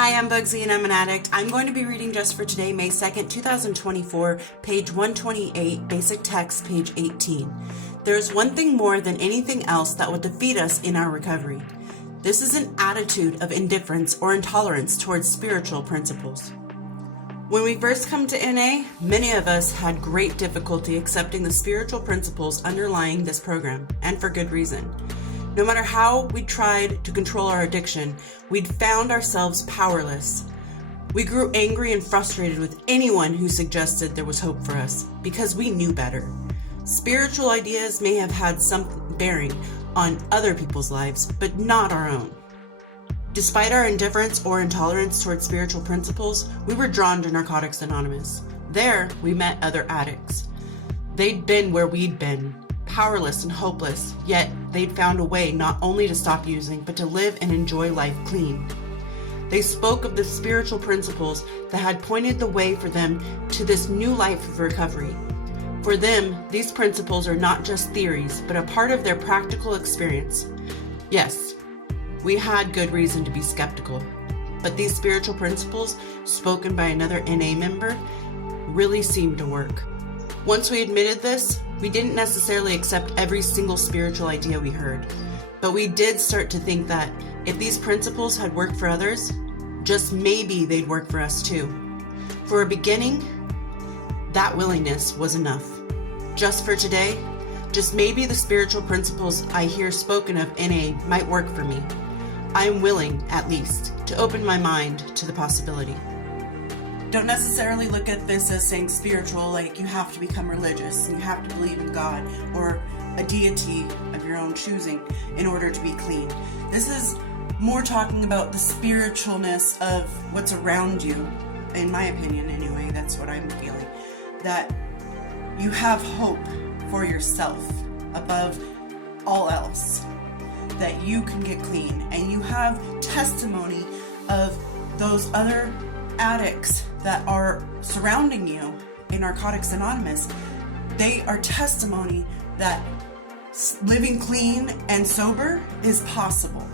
Hi, I'm Bugsy and I'm an addict. I'm going to be reading just for today, May 2nd, 2024, page 128, basic text, page 18. There is one thing more than anything else that will defeat us in our recovery. This is an attitude of indifference or intolerance towards spiritual principles. When we first come to NA, many of us had great difficulty accepting the spiritual principles underlying this program, and for good reason. No matter how we tried to control our addiction, we'd found ourselves powerless. We grew angry and frustrated with anyone who suggested there was hope for us, because we knew better. Spiritual ideas may have had some bearing on other people's lives, but not our own. Despite our indifference or intolerance towards spiritual principles, we were drawn to Narcotics Anonymous. There, we met other addicts. They'd been where we'd been, powerless and hopeless, yet they'd found a way not only to stop using, but to live and enjoy life clean. They spoke of the spiritual principles that had pointed the way for them to this new life of recovery. For them, these principles are not just theories, but a part of their practical experience. Yes, we had good reason to be skeptical, but these spiritual principles, spoken by another NA member, really seemed to work. Once we admitted this, we didn't necessarily accept every single spiritual idea we heard, but we did start to think that if these principles had worked for others, just maybe they'd work for us too. For a beginning, that willingness was enough. Just for today, just maybe the spiritual principles I hear spoken of in NA might work for me. I am willing, at least, to open my mind to the possibility. Don't necessarily look at this as saying spiritual, like you have to become religious and you have to believe in God or a deity of your own choosing in order to be clean. This is more talking about the spiritualness of what's around you, in my opinion anyway, that's what I'm feeling. That you have hope for yourself above all else. That you can get clean, and you have testimony of those other addicts that are surrounding you in Narcotics Anonymous. They are testimony that living clean and sober is possible.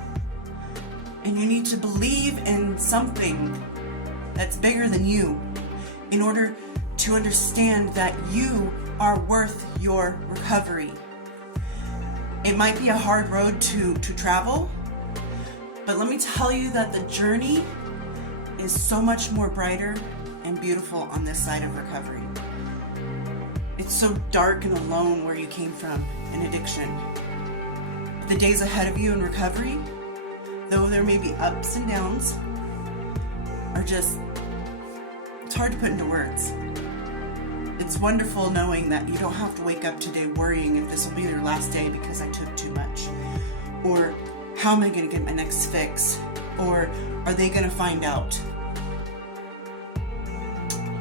And you need to believe in something that's bigger than you in order to understand that you are worth your recovery. It might be a hard road to travel, but let me tell you that the journey is so much more brighter and beautiful on this side of recovery. It's so dark and alone where you came from in addiction. The days ahead of you in recovery, though there may be ups and downs, are just, it's hard to put into words. It's wonderful knowing that you don't have to wake up today worrying if this will be your last day because I took too much. Or how am I going to get my next fix? Or are they going to find out?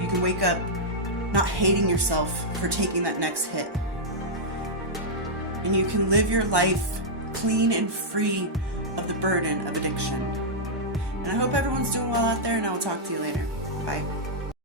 You can wake up not hating yourself for taking that next hit. And you can live your life clean and free of the burden of addiction. And I hope everyone's doing well out there, and I will talk to you later. Bye.